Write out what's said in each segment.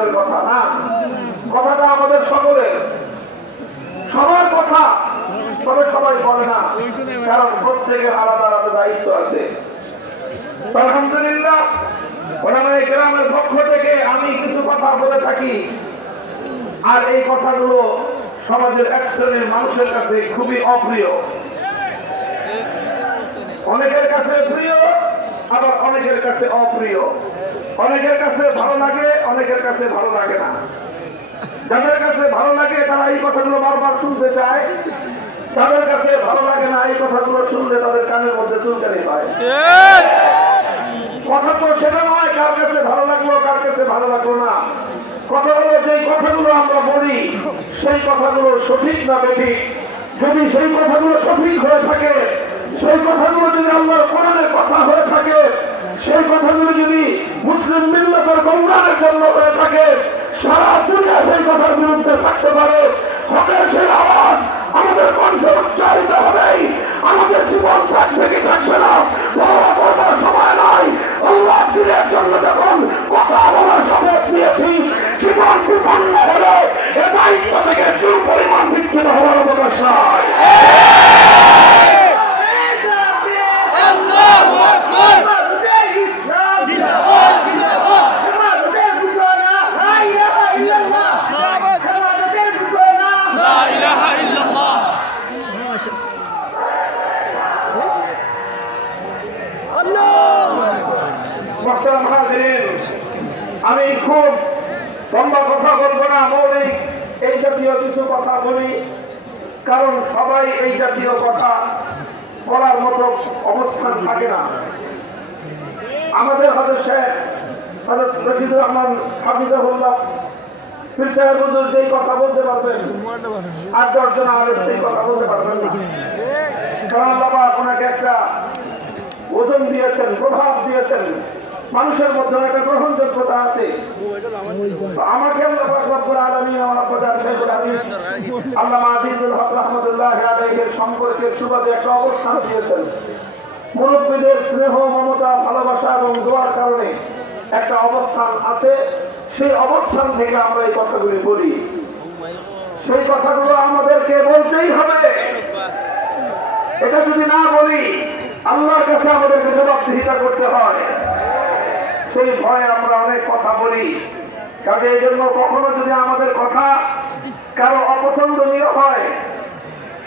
তাদের কথা না, কথাটা আমাদের সকলের, সবার কথা, তবে সবাই বলে না, কারণ প্রত্যেকের আলাদা আলাদা দায়িত্ব আছে। আলহামদুলিল্লাহ ওলামায়ে কেরামের পক্ষ থেকে আমি কিছু কথা বলে থাকি, আর এই কথাগুলো সমাজের এক শ্রেণীর মানুষের কাছে খুবই অপ্রিয়। অনেকের কাছে প্রিয়, আবার অনেকের কাছে অপ্রিয়। অনেকের কাছে ভালো লাগে, অনেকের কাছে ভালো লাগে না। যাদের কাছে ভালো লাগে তারা এই কথাগুলো বারবার শুনতে চায়, যাদের কাছে ভালো লাগে না এই কথাগুলো শুনলে তাদের কানের মধ্যে চুলকানি পায়। কথা তো সেটা নয় কার কাছে ভালো লাগলো কার কাছে ভালো লাগলো না। কথা হলো যে কথাগুলো আমরা বলি সেই কথাগুলো সঠিক না বেঠিক। যদি সেই কথাগুলো সঠিক হয়ে থাকে, সেই কথাগুলো যদি আল্লাহর কোরআনের কথা হয়ে থাকে, সেই কথাগুলো যদি মুসলিম মিল্লাতের কল্যাণের জন্য হয়ে থাকে, সারা দুনিয়া সেই কথার বিরুদ্ধে থাকতে পারে, হকের সেই আওয়াজ আমাদের কণ্ঠে উচ্চারিত হবেই। আমাদের জীবন থাকবে কি থাকবে না বলার সময় নাই। আল্লাহ দিনের জন্য যখন কথা বলার শপথ নিয়েছি, জীবন বিপন্ন হলে এ দায়িত্ব থেকে চুল পরিমাণ বিচ্ছিন্ন হওয়ার অবকাশ নাই। আমি খুব লম্বা কথা বলবো না, মৌলিক এই জাতীয় কিছু কথা বলি, কারণ সবাই এই জাতীয় কথা বলার মতো অবস্থান থাকে না। আমাদের হযরত শেখ হযরত রশিদুর রহমান হাফিজাহুল্লাহ পীর সাহেব হুজুর যেই কথা বলতে পারবেন, আর 10 জন আলেম সেই কথা বলতে পারবেন না। কারণ আল্লাহ পাক ওনাকে একটা ওজন দিয়েছেন, প্রভাব দিয়েছেন, মানুষের মধ্যে একটা গ্রহণযোগ্যতা আছে। আমাকে আল্লাহ পাক রব্বুল আলামিন আমার প্রধান শেখুল হাদিস আল্লামা আজিজুল হক রাহমাতুল্লাহ আলাইহির সম্পর্কের সুবাদে একটা অবস্থান দিয়েছেন। মুরব্বীদের স্নেহ, মমতা, ভালোবাসা এবং দোয়ার কারণে একটা অবস্থান আছে। সেই অবস্থান থেকে আমরা এই কথাগুলি বলি। সেই কথাগুলো আমাদেরকে বলতেই হবে। এটা যদি না বলি আল্লাহর কাছে আমাদেরকে জবাবদিহিতা করতে হয়। সেই ভয়ে আমরা অনেক কথা বলি। কাজে এই জন্য কখনো যদি আমাদের কথা কারো অপছন্দনীয় হয়,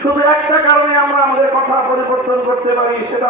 শুধু একটা কারণে আমরা আমাদের কথা পরিবর্তন করতে পারি, সেটা